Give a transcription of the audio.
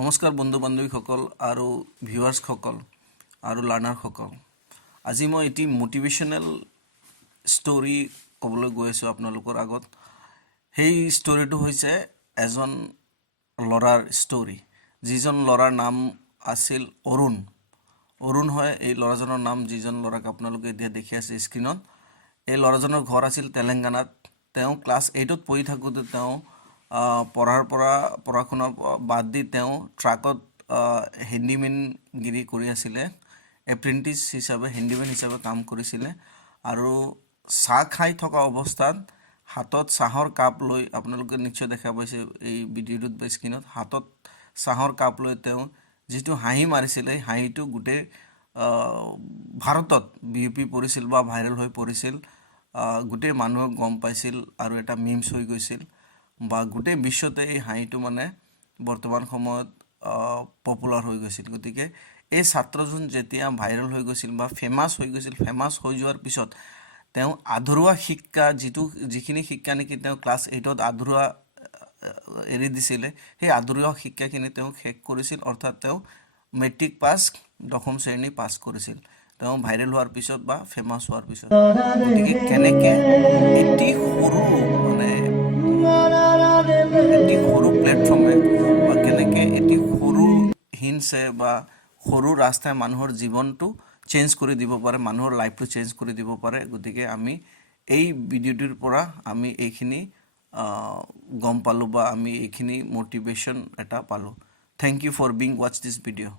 নমস্কাৰ বন্ধু বান্ধৱীসকল আৰু ভিউৱাৰ্ছসকল আৰু লাৰ্ণাৰসকল। আজি মই এটি মোটিভেশ্যনেল ষ্টৰী ক'বলৈ গৈ আছোঁ আপোনালোকৰ আগত। সেই ষ্টৰীটো হৈছে এজন ল'ৰাৰ ষ্টৰী, যিজন ল'ৰাৰ নাম আছিল অৰুণ হয় এই ল'ৰাজনৰ নাম, যিজন ল'ৰাক আপোনালোকে এতিয়া দেখি আছে স্ক্ৰীণত। এই ল'ৰাজনৰ ঘৰ আছিল তেলেংগানাত। তেওঁ ক্লাছ 8ত পঢ়ি থাকোঁতে তেওঁ পঢ়া শুনা বাদ দি তেওঁ ট্ৰাকত হেণ্ডিমেনগিৰি কৰি আছিলে, এপ্ৰেণ্টিছ হিচাপে হেণ্ডিমেন হিচাপে কাম কৰিছিলে। আৰু চাহ খাই থকা অৱস্থাত হাতত চাহৰ কাপ লৈ, আপোনালোকে নিশ্চয় দেখা পাইছে এই ভিডিঅ'টোত বা স্ক্ৰীণত, হাতত চাহৰ কাপ লৈ তেওঁ যিটো হাঁহি মাৰিছিলে, হাঁহিটো গোটেই ভাৰতত বিয়পি পৰিছিল বা ভাইৰেল হৈ পৰিছিল। গোটেই মানুহে গম পাইছিল আৰু এটা মিমছ হৈ গৈছিল বা গোটেই বিশ্বতে এই হাঁহিটো মানে বৰ্তমান সময়ত পপুলাৰ হৈ গৈছিল। গতিকে এই ছাত্ৰজন যেতিয়া ভাইৰেল হৈ গৈছিল বা ফেমাছ হৈ গৈছিল, ফেমাছ হৈ যোৱাৰ পিছত তেওঁ আধৰুৱা শিক্ষা যিখিনি শিক্ষা নেকি তেওঁ ক্লাছ 8ত আধৰুৱা এৰি দিছিলে, সেই আধৰুৱা শিক্ষাখিনি তেওঁ শেষ কৰিছিল। অৰ্থাৎ তেওঁ মেট্ৰিক পাছ, 10ম শ্ৰেণী পাছ কৰিছিল তেওঁ ভাইৰেল হোৱাৰ পিছত বা ফেমাছ হোৱাৰ পিছত। গতিকে কেনেকৈ এটি সৰু প্লেটফৰ্মে বা কেনেকৈ এটি সৰু হিণ্টছে বা সৰু ৰাস্তাই মানুহৰ জীৱনটো চেঞ্জ কৰি দিব পাৰে, মানুহৰ লাইফটো চেঞ্জ কৰি দিব পাৰে। গতিকে আমি এই ভিডিঅ'টোৰ পৰা আমি এইখিনি গম পালোঁ বা আমি এইখিনি মটিভেশ্যন এটা পালোঁ। Thank you for being watch this video'.